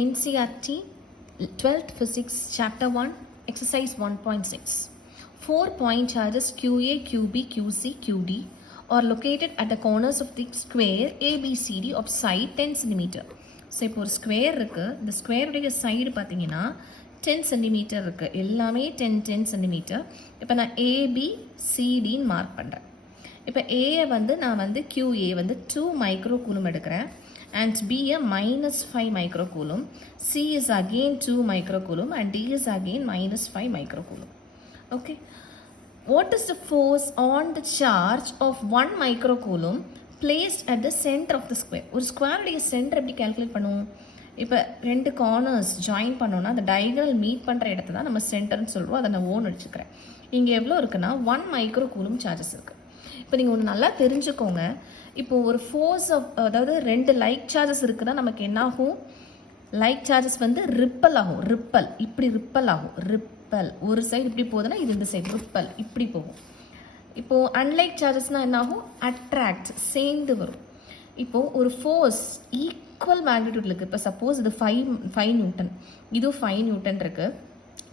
NCERT 12th Physics Chapter 1 Exercise 1.6 4-point charges QA, QB, QC, QD are located at the corners of the square ABCD of side 10 cm. So இப்போ ஒரு square இருக்குது. இந்த ஸ்கொயருடைய side பார்த்தீங்கன்னா 10 centimetre இருக்குது. எல்லாமே 10 centimetre. இப்போ நான் ஏபிசிடின்னு mark பண்ணுறேன். இப்போ ஏயை நான் QA 2 மைக்ரோ கூலும் எடுக்கிறேன். And B -5 microcoulomb, C is again 2 microcoulomb and D is again -5 microcoulomb. Okay. What is the force on the charge of 1 microcoulomb placed at the center of the square? ஒரு ஸ்கொயருடைய centre எப்படி calculate பண்ணுவோம்? இப்போ ரெண்டு corners join பண்ணோன்னா அந்த diagonal meet பண்ணுற இடத்த தான் நம்ம சென்டர்னு சொல்கிறோம். அதை நான் ஓன் அடிச்சுக்கிறேன். இங்கே எவ்வளோ இருக்குன்னா 1 மைக்ரோகூலும் சார்ஜஸ் இருக்குது. இப்போ நீங்கள் ஒன்று நல்லா தெரிஞ்சுக்கோங்க. இப்போது ஒரு ஃபோர்ஸ் அதாவது ரெண்டு லைக் சார்ஜஸ் இருக்குன்னா நமக்கு என்ன ஆகும்? லைக் சார்ஜஸ் ரிப்பல் ஆகும். ரிப்பல் ஆகும். ரிப்பல் ஒரு சைடு இப்படி போகுதுன்னா இது இந்த சைடு ரிப்பல் இப்படி போகும். இப்போது அன்லைக் சார்ஜஸ்னால் என்ன ஆகும்? அட்ராக்ட் சேர்ந்து வரும். இப்போது ஒரு ஃபோர்ஸ் ஈக்குவல் மேக்னிடியூட் இருக்குது. இப்போ சப்போஸ் இது 5 நியூட்டன், இதுவும் 5 நியூட்டன் இருக்குது.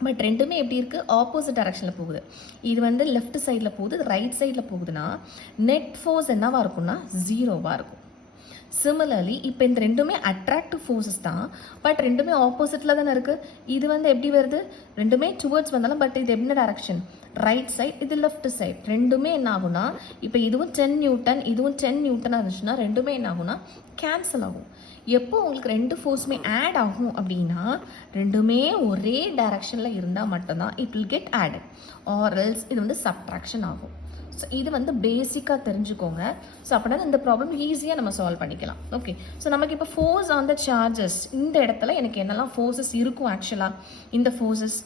பட் ரெண்டுமே எப்படி இருக்குது? ஆப்போசிட் டைரக்ஷனில் போகுது. இது லெஃப்ட் சைடில் போகுது, ரைட் சைடில் போகுதுன்னா நெட் ஃபோர்ஸ் என்னவாக இருக்கும்னா 0வாக இருக்கும். சிமிலர்லி இப்போ இந்த ரெண்டுமே அட்ராக்டிவ் ஃபோர்ஸஸ் தான், பட் ரெண்டுமே ஆப்போசிட்டில் தானே இருக்குது. இது எப்படி வருது? ரெண்டுமே டுவர்ட்ஸ் வந்தாலும் பட் இது என்ன டைரக்ஷன்? ரைட் சைட், இது லெஃப்ட் சைட். ரெண்டுமே என்ன ஆகும்னா இப்போ இதுவும் 10 நியூட்டன் இதுவும் 10 நியூட்டனாக இருந்துச்சுன்னா ரெண்டுமே என்ன ஆகும்னா கேன்சல் ஆகும். எப்போ உங்களுக்கு ரெண்டு ஃபோர்ஸுமே ஆட் ஆகும் அப்படின்னா ரெண்டுமே ஒரே டைரக்ஷனில் இருந்தால் மட்டும்தான் it will get added, or else இது சப்ட்ராக்ஷன் ஆகும். ஸோ இது பேசிக்காக தெரிஞ்சுக்கோங்க. ஸோ அப்படின்னா இந்த ப்ராப்ளம் ஈஸியாக நம்ம சால்வ் பண்ணிக்கலாம். ஓகே. ஸோ நமக்கு இப்போ ஃபோர்ஸ் ஆன் த சார்ஜஸ் இந்த இடத்துல எனக்கு என்னெல்லாம் ஃபோர்ஸஸ் இருக்கும்? ஆக்சுவலாக இந்த ஃபோர்ஸஸ்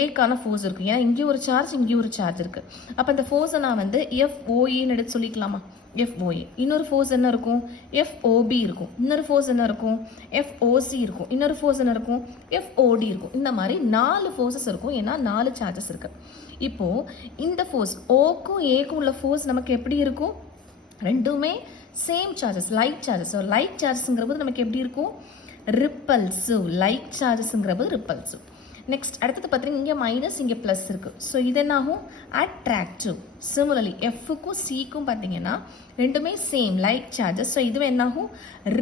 ஏக்கான ஃபோர்ஸ் இருக்குது. ஏன்னா இங்கேயும் ஒரு சார்ஜ் இங்கேயும் ஒரு சார்ஜ் இருக்குது. அப்போ இந்த ஃபோர்ஸை நான் FOEன்னு எடுத்து சொல்லிக்கலாமா? FOA. இன்னொரு ஃபோர்ஸ் என்ன இருக்கும்? FOB இருக்கும். இன்னொரு ஃபோர்ஸ் என்ன இருக்கும்? FOC இருக்கும். இன்னொரு ஃபோர்ஸ் என்ன இருக்கும்? FOD இருக்கும். இந்த மாதிரி 4 ஃபோர்ஸஸ் இருக்கும். ஏன்னா 4 சார்ஜஸ் இருக்குது. இப்போது இந்த ஃபோர்ஸ் ஓக்கும் ஏக்கும் உள்ள ஃபோர்ஸ் நமக்கு எப்படி இருக்கும்? ரெண்டுமே same charges, like charges. So like சார்ஜஸ்ங்கிறது நமக்கு எப்படி இருக்கும்? ரிப்பல்சிவ். லைக் சார்ஜஸ்ங்கிறது ரிப்பல்சிவ். நெக்ஸ்ட் அடுத்தது பார்த்தீங்கன்னா இங்கே மைனஸ் இங்கே ப்ளஸ் இருக்குது. ஸோ இது என்ன ஆகும்? அட்ராக்டிவ். சிமிலர்லி எஃப்க்கும் சிக்கும் பார்த்தீங்கன்னா ரெண்டுமே சேம் லைக் சார்ஜஸ். ஸோ இதுவும் என்ன ஆகும்?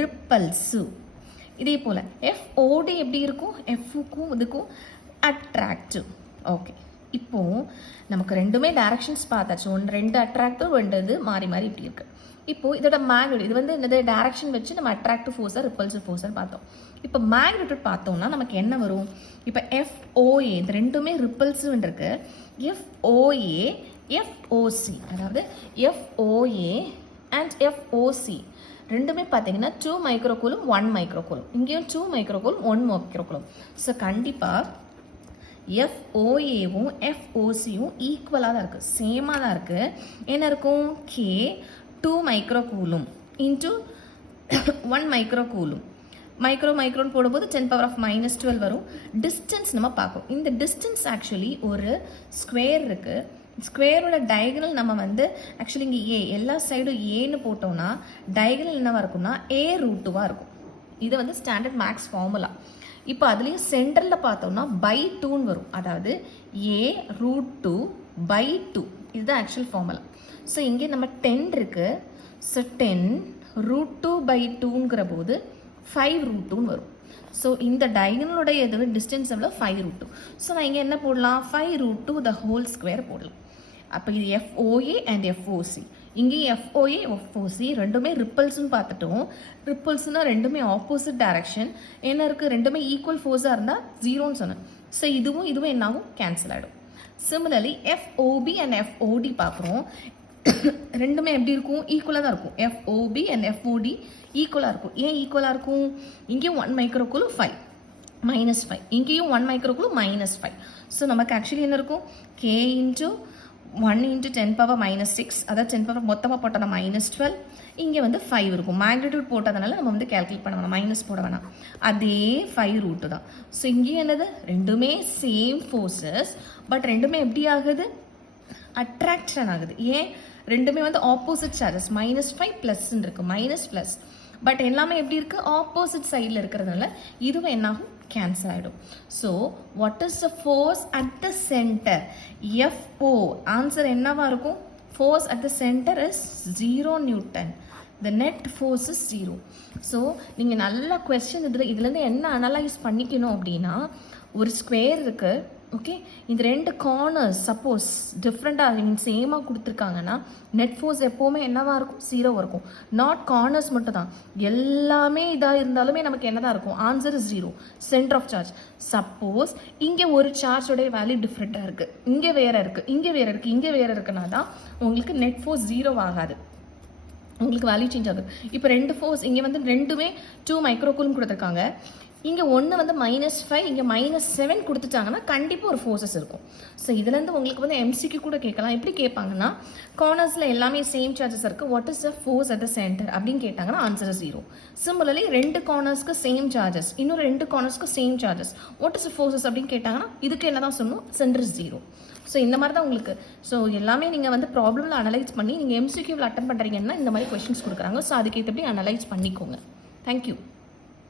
ரிப்பல்சிவ். இதே போல் FOD எப்படி இருக்கும்? எஃப்க்கும் இதுக்கும் அட்ராக்டிவ். ஓகே. இப்போது நமக்கு ரெண்டுமே டைரக்ஷன்ஸ் பார்த்தாச்சு. ஒன்று ரெண்டு அட்ராக்டிவ், ரெண்டு மாறி மாறி இப்படி இருக்குது. இப்போது இதோட மேக்னிடியூட் இது என்னது? டைரக்ஷன் வச்சு நம்ம அட்ராக்டிவ் ஃபோர்ஸாக ரிப்பல்சிவ் ஃபோர்ஸாக பார்த்தோம். இப்போ மேக்னிடியூட் பார்த்தோம்னா நமக்கு என்ன வரும்? இப்போ FOA இது ரெண்டுமே ரிப்பல்சிவ்னு இருக்கு. FOA FOC, அதாவது FOA அண்ட் FOC ரெண்டுமே பார்த்தீங்கன்னா 2 மைக்ரோகூலும் 1 மைக்ரோகூலும். இங்கேயும் 2 மைக்ரோகூலும் 1 மைக்ரோகூலும். ஸோ கண்டிப்பாக FOAவும் FOCயும் ஈக்குவலாக தான் இருக்குது, சேமாக தான் இருக்குது. என்ன இருக்கும்? K 2 மைக்ரோகூலும் into 1 மைக்ரோகூலும். மைக்ரோன்னு போடும்போது 10⁻⁻12 வரும். டிஸ்டன்ஸ் நம்ம பார்ப்போம். இந்த டிஸ்டன்ஸ் ஆக்சுவலி ஒரு ஸ்கொயர் இருக்குது. ஸ்கொயரோட டயகனல் நம்ம ஆக்சுவலி இங்கே எல்லா சைடும் ஏன்னு போட்டோம்னா டயகனல் என்னவாக இருக்கும்னா A√2வாக இருக்கும். இது ஸ்டாண்டர்ட் மேக்ஸ் ஃபார்முலா. இப்போ அதுலேயும் சென்டரில் பார்த்தோம்னா /2ன்னு வரும். அதாவது A√2/2 இதுதான் ஆக்சுவல் ஃபார்முலா. ஸோ இங்கே நம்ம 10 இருக்குது. ஸோ 10√2/2ங்கிற போது 5√2ன்னு வரும். ஸோ இந்த டயகனலுடைய இது டிஸ்டன்ஸ் எவ்வளோ? 5√2. ஸோ நான் இங்கே என்ன போடலாம்? 5√2 the whole square போடலாம். அப்போ இது FOA அண்ட் FOC. இங்கேயும் FOA FOC ரெண்டுமே ரிப்பல்ஸ்ன்னு பார்த்துட்டோம். ரிப்பல்ஸ்னால் ரெண்டுமே ஆப்போசிட் டைரக்ஷன். என்ன இருக்குது? ரெண்டுமே ஈக்குவல் ஃபோர்ஸாக இருந்தால் 0ன்னு சொன்னேன். ஸோ இதுவும் என்ன ஆகும்? கேன்சல் ஆகிடும். சிமிலர்லி FOB அண்ட் FOD பார்க்குறோம். ரெண்டுமே எப்படி இருக்கும்? ஈக்குவலாக தான் இருக்கும். FOB அண்ட் FOD ஈக்குவலாக இருக்கும். ஏன் ஈக்குவலாக இருக்கும்? இங்கேயும் 1 மைக்ரோகூலும் 5 -5, இங்கேயும் 1 மைக்ரோகூலும் -5. ஸோ நமக்கு ஆக்சுவலி என்ன இருக்கும்? K × 1 × 10⁻⁻6, அதாவது 10 மொத்தமாக போட்டோம்னா -12. இங்கே 5 இருக்கும். மேக்னிடியூட் போட்டதுனால நம்ம கேல்குலேட் பண்ண வேணாம், மைனஸ் போட வேணாம். அதே 5√2 தான். ஸோ இங்கேயும் என்னது? ரெண்டுமே சேம் ஃபோர்ஸஸ், பட் ரெண்டுமே எப்படி ஆகுது? அட்ராக்ஷன் ஆகுது. ஏன்? ரெண்டுமே ஆப்போசிட் சார்ஜஸ். -5 ப்ளஸ்ன்னு இருக்குது. மைனஸ் ப்ளஸ் பட் எல்லாமே எப்படி இருக்குது, ஆப்போசிட் சைடில் இருக்கிறதுனால இதுவும் என்னாகும், கேன்சல் ஆகிடும். So what is the force at the centre? FO answer என்னவா இருக்கும்? Force at the centre is 0 Newton. The net force is 0. So நீங்கள் நல்ல கொஸ்டின் இதுலேருந்து என்ன அனலைஸ் பண்ணிக்கணும் அப்படின்னா, ஒரு ஸ்கொயர் இருக்குது, ஓகே, இந்த ரெண்டு கார்னர்ஸ் சப்போஸ் டிஃப்ரெண்ட்டாக மீன் சேமாக கொடுத்துருக்காங்கன்னா நெட் ஃபோர்ஸ் எப்போவுமே என்னவாக இருக்கும், 0 இருக்கும். நாட் கார்னர்ஸ் மட்டும் தான், எல்லாமே இதாக இருந்தாலுமே நமக்கு என்னதான் இருக்கும், answer is 0, centre of charge. Suppose இங்கே ஒரு சார்ஜோடைய வேல்யூ டிஃப்ரெண்ட்டாக இருக்குது, இங்கே வேறு இருக்குது, இங்கே வேறு இருக்குது, இங்கே வேறு இருக்குன்னா தான் உங்களுக்கு நெட் ஃபோர்ஸ் 0 ஆகாது, உங்களுக்கு வேல்யூ சேஞ்ச் ஆகுது. இப்போ ரெண்டு ஃபோர்ஸ் இங்கே வந்து ரெண்டுமே 2 மைக்ரோகூலும் கொடுத்துருக்காங்க, இங்கே ஒன்று வந்து -5 இங்கே -7 கொடுத்துட்டாங்கன்னா கண்டிப்பாக ஒரு ஃபோர்ஸஸ் இருக்கும். ஸோ இதுலேருந்து உங்களுக்கு வந்து MCQ கூட கேட்கலாம். எப்படி கேட்பாங்கன்னா, கார்னர்ஸில் எல்லாமே சேம் சார்ஜஸ் இருக்குது, what is the force at the centre அப்படின்னு கேட்டாங்கன்னா ஆன்சர் 0. சிமிலர்லி ரெண்டு கார்னர்ஸ்க்கு சேம் சார்ஜஸ், இன்னொரு ரெண்டு கார்னர்ஸ்க்கு same charges, what is the forces அப்படின்னு கேட்டாங்கன்னா இதுக்கு என்ன தான் சொல்லணும், சென்டர் இஸ் 0. ஸோ இந்த மாதிரி தான் உங்களுக்கு. ஸோ எல்லாமே நீங்கள் வந்து ப்ராப்ளமில் அனலைஸ் பண்ணி நீங்கள் MCQவில் அட்டன் பண்ணுறீங்கன்னா இந்த மாதிரி கொஷின்ஸ் கொடுக்குறாங்க. ஸோ அதுக்கேற்றபடி அனலைஸ் பண்ணிக்கோங்க. தேங்க்யூ.